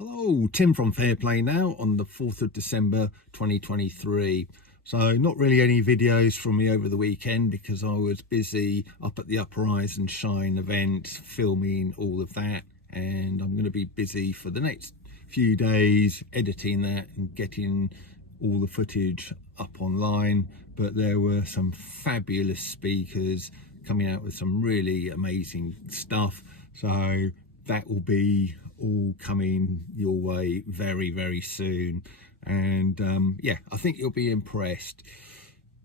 Hello, Tim from Fairplay now on the 4th of December 2023. So not really any videos from me over the weekend because I was busy up at the Uprise and Shine event filming all of that, and I'm going to be busy for the next few days editing that and getting all the footage up online. But there were some fabulous speakers coming out with some really amazing stuff, so that will be all coming your way very soon. And yeah, I think you'll be impressed.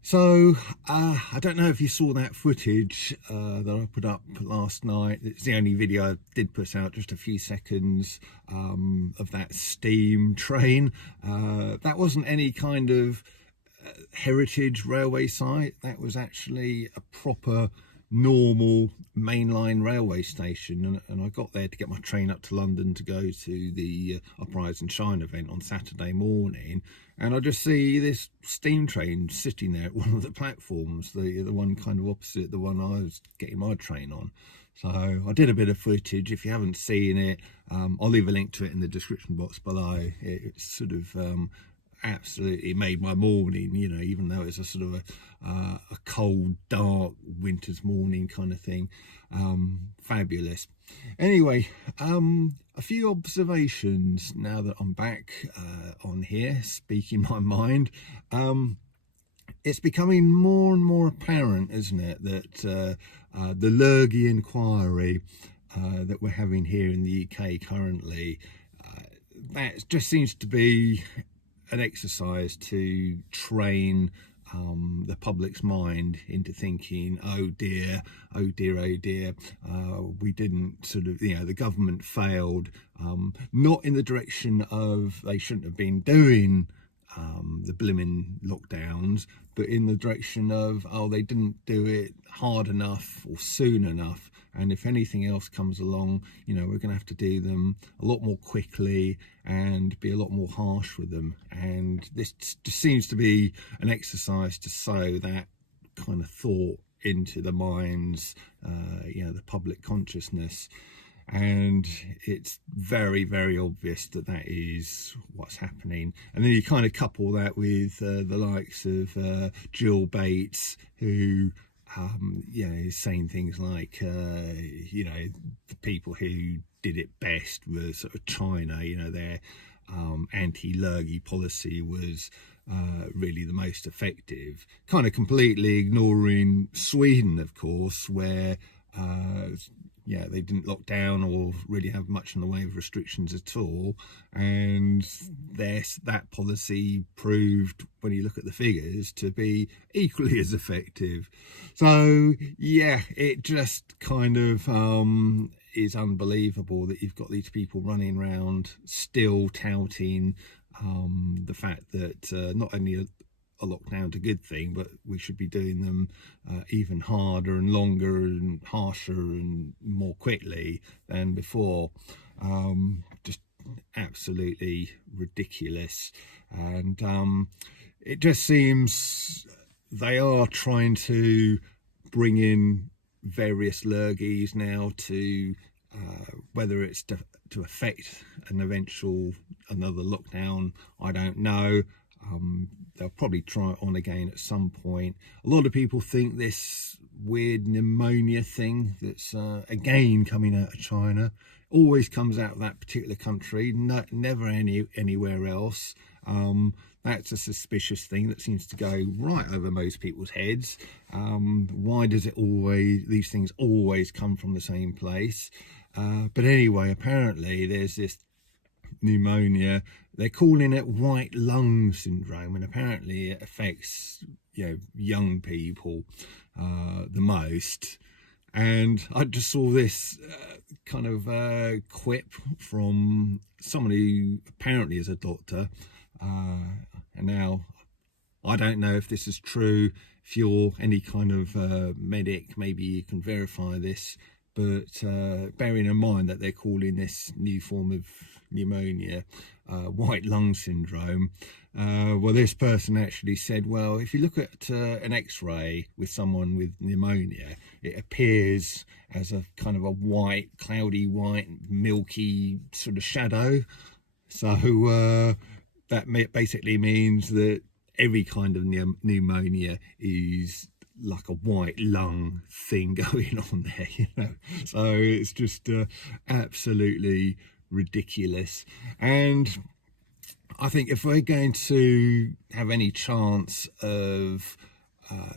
So I don't know if you saw that footage that I put up last night. It's the only video I did put out, just a few seconds of that steam train. That wasn't any kind of heritage railway site. That was actually a proper normal mainline railway station, and I got there to get my train up to London to go to the Uprise and Shine event on Saturday morning, and I just see this steam train sitting there at one of the platforms, the one kind of opposite the one I was getting my train on. So I did a bit of footage. If you haven't seen it, I'll leave a link to it in the description box below. It's sort of absolutely made my morning, you know, even though it's a sort of a cold, dark winter's morning kind of thing. Fabulous. Anyway, a few observations now that I'm back on here speaking my mind. It's becoming more and more apparent, isn't it, that the Lurgy inquiry that we're having here in the UK currently, that just seems to be an exercise to train the public's mind into thinking, oh dear, we didn't sort of, you know, the government failed, not in the direction of they shouldn't have been doing the blimmin' lockdowns, but in the direction of, oh, they didn't do it hard enough or soon enough, and if anything else comes along, you know, we're going to have to do them a lot more quickly and be a lot more harsh with them. And this just seems to be an exercise to sow that kind of thought into the minds, you know, the public consciousness. And it's very obvious that that is what's happening. And then you kind of couple that with the likes of Jill Bates, who you know, is saying things like you know, the people who did it best were sort of China, you know, their anti-Lurgy policy was really the most effective, kind of completely ignoring Sweden, of course, where yeah, they didn't lock down or really have much in the way of restrictions at all, and that policy proved, when you look at the figures, to be equally as effective. So yeah, it just kind of is unbelievable that you've got these people running around still touting the fact that not only a lockdown's a good thing, but we should be doing them even harder and longer and harsher and more quickly than before. Just absolutely ridiculous. And it just seems they are trying to bring in various lurgies now to whether it's to affect an eventual another lockdown, I don't know. They'll probably try it on again at some point. A lot of people think this weird pneumonia thing that's again coming out of China always comes out of that particular country, never anywhere else. That's a suspicious thing that seems to go right over most people's heads. Why does it always, these things always come from the same place? But anyway, apparently there's this pneumonia, they're calling it white lung syndrome, and apparently it affects, you know, young people the most. And I just saw this kind of quip from someone who apparently is a doctor, and now I don't know if this is true. If you're any kind of medic, maybe you can verify this, but bearing in mind that they're calling this new form of pneumonia white lung syndrome, well, this person actually said, well, if you look at an x-ray with someone with pneumonia, it appears as a kind of a white, cloudy white, milky sort of shadow So that basically means that every kind of pneumonia is like a white lung thing going on there, you know. So it's just absolutely ridiculous. And I think if we're going to have any chance of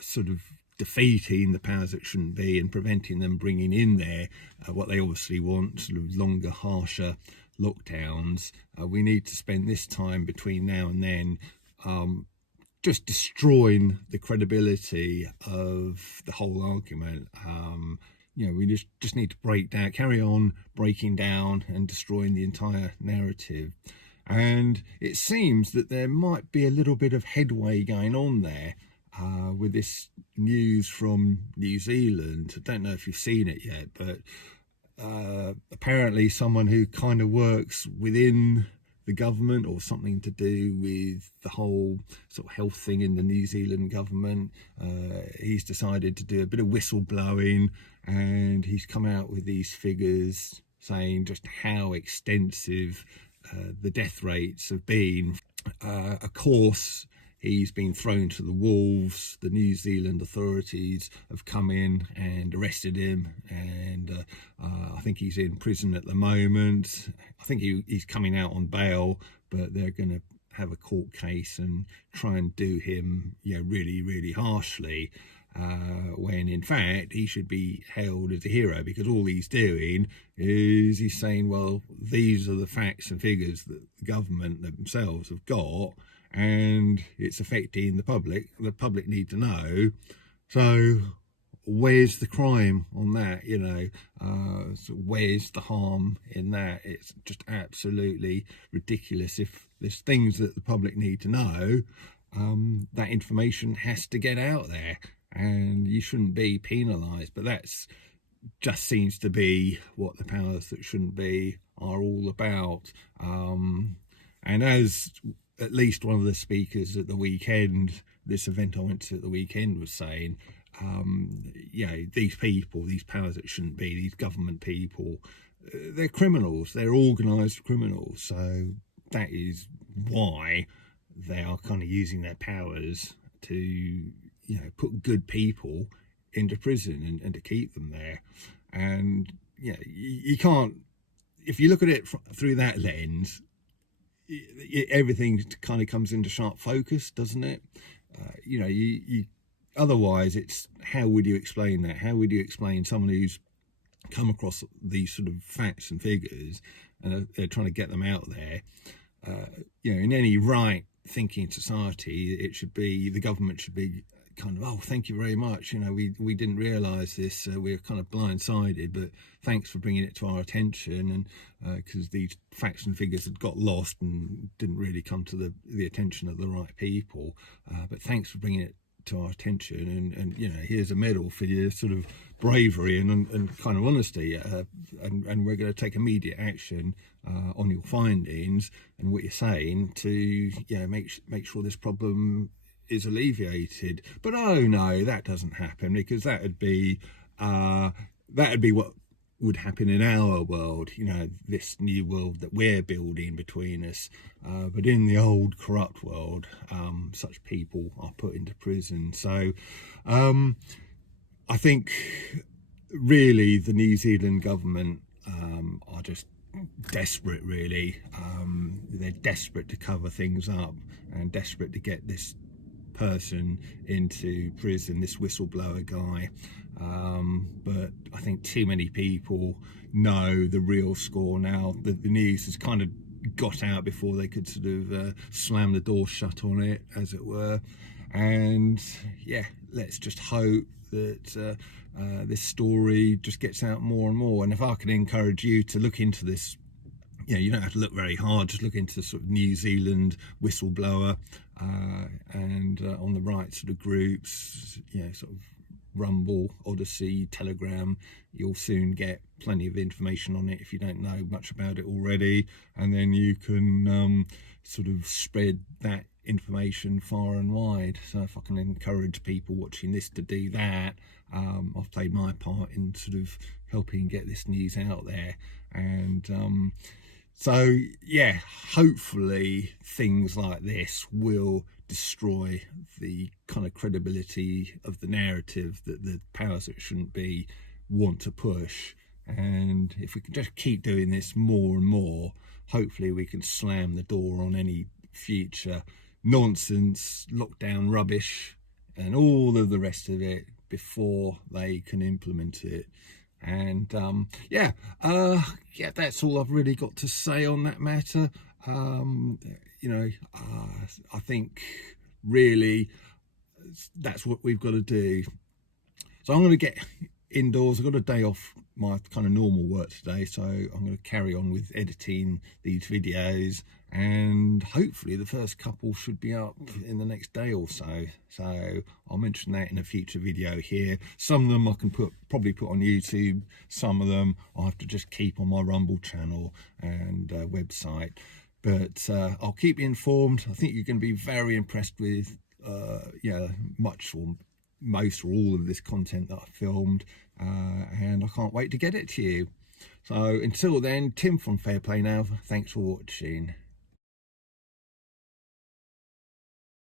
sort of defeating the powers that shouldn't be and preventing them bringing in there what they obviously want, sort of longer, harsher lockdowns, we need to spend this time between now and then just destroying the credibility of the whole argument. You know, we just need to carry on breaking down and destroying the entire narrative. And it seems that there might be a little bit of headway going on there with this news from New Zealand. I don't know if you've seen it yet, but apparently someone who kind of works within the government or something to do with the whole sort of health thing in the New Zealand government, he's decided to do a bit of whistleblowing, and he's come out with these figures saying just how extensive the death rates have been. Of course, he's been thrown to the wolves. The New Zealand authorities have come in and arrested him, and I think he's in prison at the moment. I think he's coming out on bail, but they're going to have a court case and try and do him, you know, really, really harshly. When in fact he should be hailed as a hero, because all he's doing is he's saying, well, these are the facts and figures that the government themselves have got, and it's affecting the public. The public need to know. So where's the crime on that? You know, so where's the harm in that? It's just absolutely ridiculous. If there's things that the public need to know, that information has to get out there, and you shouldn't be penalised. But that's just seems to be what the powers that shouldn't be are all about. And as at least one of the speakers at the weekend, this event I went to at the weekend, was saying, you know, these people, these powers that shouldn't be, these government people, they're criminals, they're organised criminals. So that is why they are kind of using their powers to, you know, put good people into prison and to keep them there. And you know, you can't, if you look at it through that lens, everything kind of comes into sharp focus, doesn't it? You know, you otherwise it's, how would you explain that? How would you explain someone who's come across these sort of facts and figures and they're trying to get them out there? You know, in any right thinking society, it should be, the government should be kind of, oh, thank you very much, you know, we didn't realise this, we're kind of blindsided, but thanks for bringing it to our attention. And because these facts and figures had got lost and didn't really come to the attention of the right people, but thanks for bringing it to our attention, and you know, here's a medal for your sort of bravery and kind of honesty, and we're going to take immediate action on your findings and what you're saying to, you know, make sure this problem is alleviated. But oh no, that doesn't happen, because that'd be what would happen in our world, you know, this new world that we're building between us. But in the old corrupt world, such people are put into prison. So I think really the New Zealand government are just desperate, really. They're desperate to cover things up and desperate to get this person into prison, this whistleblower guy. But I think too many people know the real score now. The news has kind of got out before they could sort of slam the door shut on it, as it were. And yeah, let's just hope that this story just gets out more and more. And if I can encourage you to look into this, you know, you don't have to look very hard, just look into sort of New Zealand whistleblower, and on the right sort of groups, you know, sort of Rumble, Odyssey, Telegram, you'll soon get plenty of information on it if you don't know much about it already. And then you can sort of spread that information far and wide. So if I can encourage people watching this to do that, I've played my part in sort of helping get this news out there. And So yeah, hopefully things like this will destroy the kind of credibility of the narrative that the powers that shouldn't be want to push. And if we can just keep doing this more and more, hopefully we can slam the door on any future nonsense, lockdown rubbish and all of the rest of it before they can implement it. And yeah, that's all I've really got to say on that matter. You know, I think really that's what we've got to do. So I'm going to get indoors. I've got a day off my kind of normal work today, so I'm going to carry on with editing these videos, and hopefully the first couple should be up in the next day or so. So I'll mention that in a future video here. Some of them I can probably put on YouTube. Some of them I'll have to just keep on my Rumble channel and website. But I'll keep you informed. I think you're going to be very impressed with much or most or all of this content that I filmed, and I can't wait to get it to you. So until then, Tim from Fair Play Now, thanks for watching.